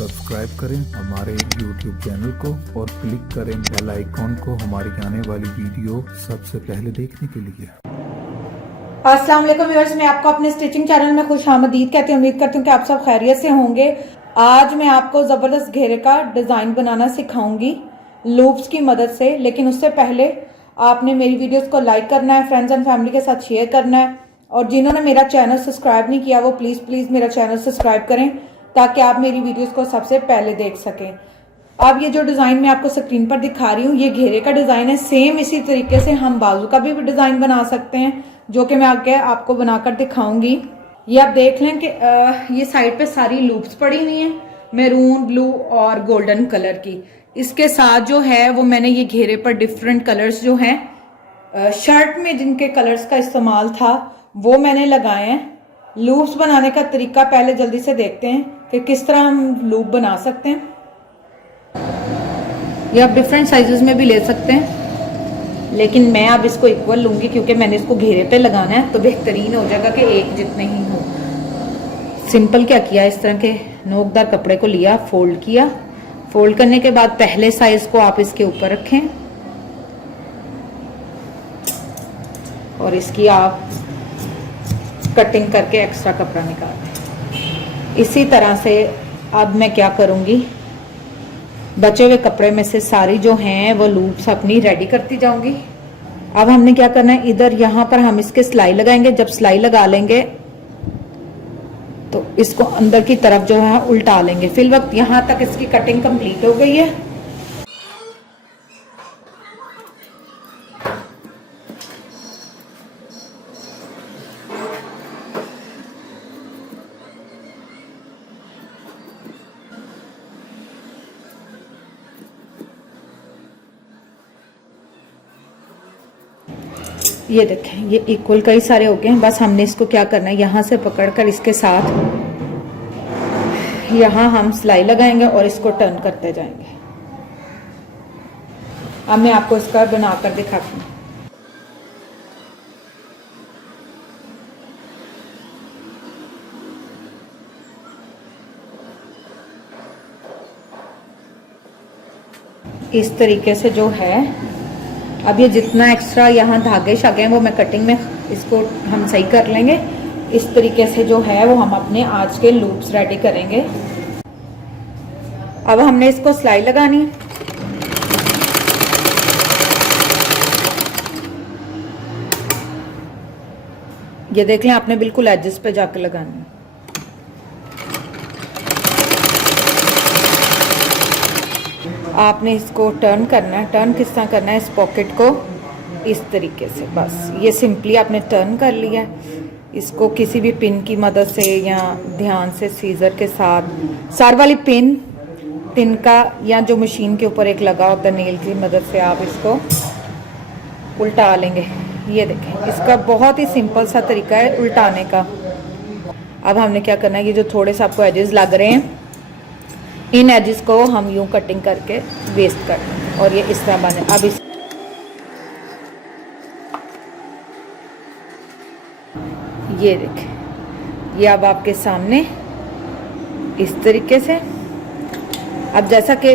Subscribe करें हमारे YouTube channel को और क्लिक करें बेल आइकॉन को हमारी आने वाली वीडियो सबसे पहले देखने के लिए। अस्सलाम वालेकुम व्यूअर्स, मैं आपको अपने स्टिचिंग चैनल में खुश आमदीद कहती हूँ। उम्मीद करती हूँ कि आप सब खैरियत से होंगे। आज मैं आपको ज़बरदस्त घेरे का डिज़ाइन बनाना सिखाऊंगी लूप्स की मदद से। लेकिन उससे पहले आपने मेरी वीडियोस को लाइक करना है, फ्रेंड्स एंड फैमिली के साथ शेयर करना है, और जिन्होंने मेरा चैनल सब्सक्राइब नहीं किया वो प्लीज़ मेरा चैनल सब्सक्राइब करें ताकि आप मेरी वीडियोज़ को सबसे पहले देख सकें। अब ये जो डिज़ाइन मैं आपको स्क्रीन पर दिखा रही हूँ ये घेरे का डिज़ाइन है। सेम इसी तरीके से हम बाजू का भी डिज़ाइन बना सकते हैं, जो कि मैं आगे आपको बनाकर दिखाऊंगी। ये आप देख लें कि ये साइड पे सारी लूप्स पड़ी हुई हैं, मैरून, ब्लू और गोल्डन कलर की। इसके साथ जो है वो मैंने ये घेरे पर डिफरेंट कलर्स जो हैं शर्ट में जिनके कलर्स का इस्तेमाल था वो मैंने लगाए हैं। लूप्स बनाने का तरीका पहले जल्दी से देखते हैं कि किस तरह हम लूप बना सकते हैं। ये आप डिफरेंट साइजेस में भी ले सकते हैं, लेकिन मैं अब इसको इक्वल लूंगी क्योंकि मैंने इसको घेरे पे लगाना है तो बेहतरीन हो जाएगा कि एक जितने ही हो। सिंपल क्या किया, इस तरह के नोकदार कपड़े को लिया, फोल्ड किया। फोल्ड करने के बाद पहले साइज को आप इसके ऊपर रखें और इसकी आप कटिंग करके एक्स्ट्रा कपड़ा निकाल दें। इसी तरह से अब मैं क्या करूंगी, बचे हुए कपड़े में से सारी जो हैं वो लूप्स अपनी रेडी करती जाऊंगी। अब हमने क्या करना है, इधर यहाँ पर हम इसके सिलाई लगाएंगे। जब सिलाई लगा लेंगे तो इसको अंदर की तरफ जो है उल्टा लेंगे। फिल वक्त यहाँ तक इसकी कटिंग कंप्लीट हो गई है। ये देखें, ये इक्वल कई सारे हो गए हैं। बस हमने इसको क्या करना है, यहाँ से पकड़कर इसके साथ यहाँ हम सिलाई लगाएंगे और इसको टर्न करते जाएंगे। अब मैं आपको इसका बनाकर दिखाती हूँ। इस तरीके से जो है, अब ये जितना एक्स्ट्रा यहाँ धागे शागे हैं वो मैं कटिंग में इसको हम सही कर लेंगे। इस तरीके से जो है वो हम अपने आज के लूप्स रेडी करेंगे। अब हमने इसको सिलाई लगानी है। ये देख लें, आपने बिल्कुल एजेस पे जाकर लगानी है। आपने इसको टर्न करना है। टर्न किस तरह करना है, इस पॉकेट को इस तरीके से, बस ये सिंपली आपने टर्न कर लिया है। इसको किसी भी पिन की मदद से या ध्यान से सीजर के साथ, सार वाली पिन का या जो मशीन के ऊपर एक लगा होता है नेल की मदद से आप इसको उल्टा लेंगे। ये देखें, इसका बहुत ही सिंपल सा तरीका है उल्टाने का। अब हमने क्या करना है, ये जो थोड़े से आपको एजेस लग रहे हैं इन एजेस को हम यूं कटिंग करके वेस्ट कर दें और ये इस तरह बने। अब इस ये देखें, ये अब आपके सामने इस तरीके से। अब जैसा कि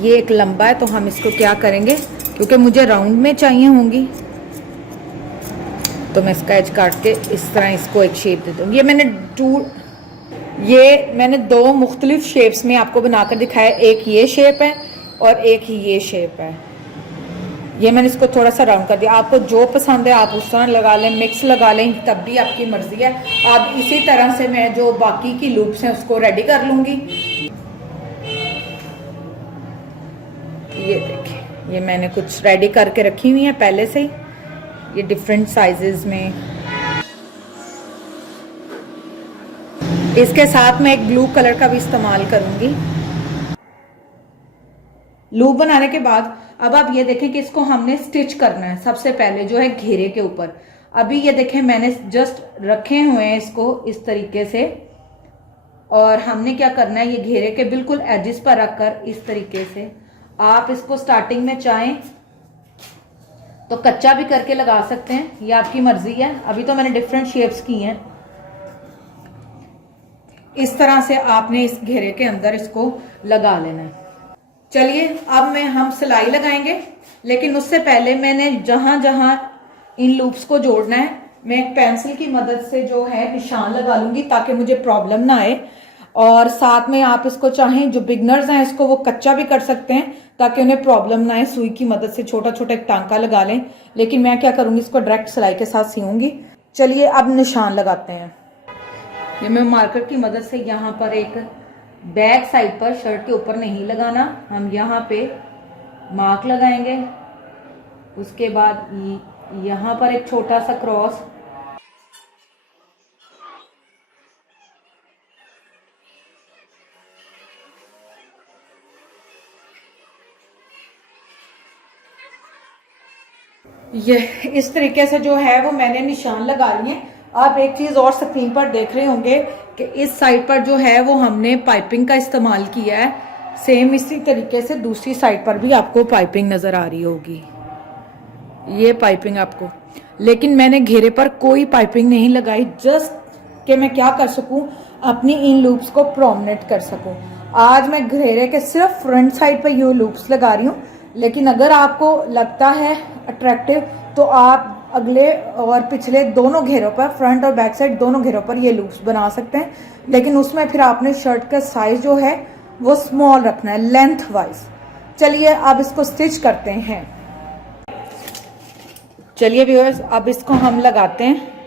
ये एक लंबा है तो हम इसको क्या करेंगे, क्योंकि मुझे राउंड में चाहिए होंगी तो मैं इसका एज काट के इस तरह इसको एक शेप दे दूँगी। ये मैंने दो मुख्तलिफ शेप्स में आपको बनाकर दिखाया। एक ये शेप है और एक ही ये शेप है। ये मैंने इसको थोड़ा सा राउंड कर दिया। आपको जो पसंद है आप उस तरह लगा लें, मिक्स लगा लें, तब भी आपकी मर्जी है। अब इसी तरह से मैं जो बाकी की लूप्स हैं उसको रेडी कर लूँगी। ये देखिए, ये मैंने कुछ रेडी करके रखी हुई है पहले से ही, ये डिफरेंट साइजेस में। इसके साथ मैं एक ब्लू कलर का भी इस्तेमाल करूंगी। लूप बनाने के बाद अब आप ये देखें कि इसको हमने स्टिच करना है सबसे पहले जो है घेरे के ऊपर। अभी ये देखें मैंने जस्ट रखे हुए हैं इसको इस तरीके से, और हमने क्या करना है, ये घेरे के बिल्कुल एजेस पर रखकर इस तरीके से आप इसको स्टार्टिंग में चाहें तो कच्चा भी करके लगा सकते हैं, ये आपकी मर्जी है। अभी तो मैंने डिफरेंट शेप्स की हैं। इस तरह से आपने इस घेरे के अंदर इसको लगा लेना है। चलिए अब हम सिलाई लगाएंगे, लेकिन उससे पहले मैंने जहां जहां इन लूप्स को जोड़ना है मैं एक पेंसिल की मदद से जो है निशान लगा लूंगी ताकि मुझे प्रॉब्लम ना आए। और साथ में आप इसको चाहें, जो बिगनर्स हैं इसको वो कच्चा भी कर सकते हैं ताकि उन्हें प्रॉब्लम ना आए, सुई की मदद से छोटा छोटा एक टांका लगा लें। लेकिन मैं क्या करूंगी, इसको डायरेक्ट सिलाई के साथ सीऊंगी। चलिए अब निशान लगाते हैं। ये मैं मार्कर की मदद से यहाँ पर एक बैक साइड पर, शर्ट के ऊपर नहीं लगाना, हम यहाँ पे मार्क लगाएंगे। उसके बाद यहाँ पर एक छोटा सा क्रॉस, ये इस तरीके से जो है वो मैंने निशान लगा लिए हैं। आप एक चीज और स्क्रीन पर देख रहे होंगे कि इस साइड पर जो है वो हमने पाइपिंग का इस्तेमाल किया है। सेम इसी तरीके से दूसरी साइड पर भी आपको पाइपिंग नजर आ रही होगी, ये पाइपिंग आपको। लेकिन मैंने घेरे पर कोई पाइपिंग नहीं लगाई, जस्ट कि मैं क्या कर सकूं, अपनी इन लूप्स को प्रोमिनेट कर सकूं। आज मैं घेरे के सिर्फ फ्रंट साइड पर ये लूप्स लगा रही हूँ, लेकिन अगर आपको लगता है अट्रैक्टिव तो आप अगले और पिछले दोनों घेरों पर, फ्रंट और बैक साइड दोनों घेरों पर ये लूप्स बना सकते हैं। लेकिन उसमें फिर आपने शर्ट का साइज जो है वो स्मॉल रखना है, लेंथ वाइज। चलिए अब इसको स्टिच करते हैं। चलिए व्यूअर्स अब इसको हम लगाते हैं।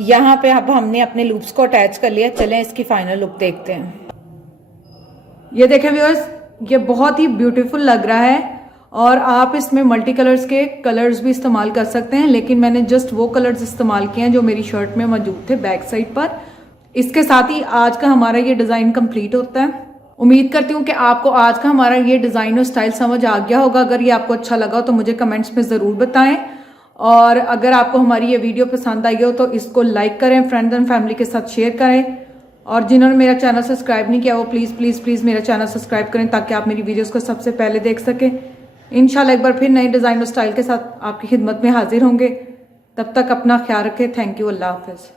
यहाँ पे अब हमने अपने लूप्स को अटैच कर लिया। चलें इसकी फाइनल लुक देखते हैं। ये देखें व्यूअर्स, ये बहुत ही ब्यूटीफुल लग रहा है और आप इसमें मल्टी कलर्स के कलर्स भी इस्तेमाल कर सकते हैं, लेकिन मैंने जस्ट वो कलर्स इस्तेमाल किए हैं जो मेरी शर्ट में मौजूद थे बैक साइड पर। इसके साथ ही आज का हमारा ये डिज़ाइन कंप्लीट होता है। उम्मीद करती हूँ कि आपको आज का हमारा ये डिज़ाइन और स्टाइल समझ आ गया होगा। अगर ये आपको अच्छा लगा हो तो मुझे कमेंट्स में ज़रूर बताएं, और अगर आपको हमारी ये वीडियो पसंद आई हो तो इसको लाइक करें, फ्रेंड्स एंड फैमिली के साथ शेयर करें, और जिन्होंने मेरा चैनल सब्सक्राइब नहीं किया वो प्लीज़ प्लीज़ प्लीज़ मेरा चैनल सब्सक्राइब करें ताकि आप मेरी वीडियोस को सबसे पहले देख सकें। इंशाल्लाह एक बार फिर नए डिज़ाइन और स्टाइल के साथ आपकी खिदमत में हाजिर होंगे। तब तक अपना ख्याल रखें। Thank you. अल्लाह हाफिज़।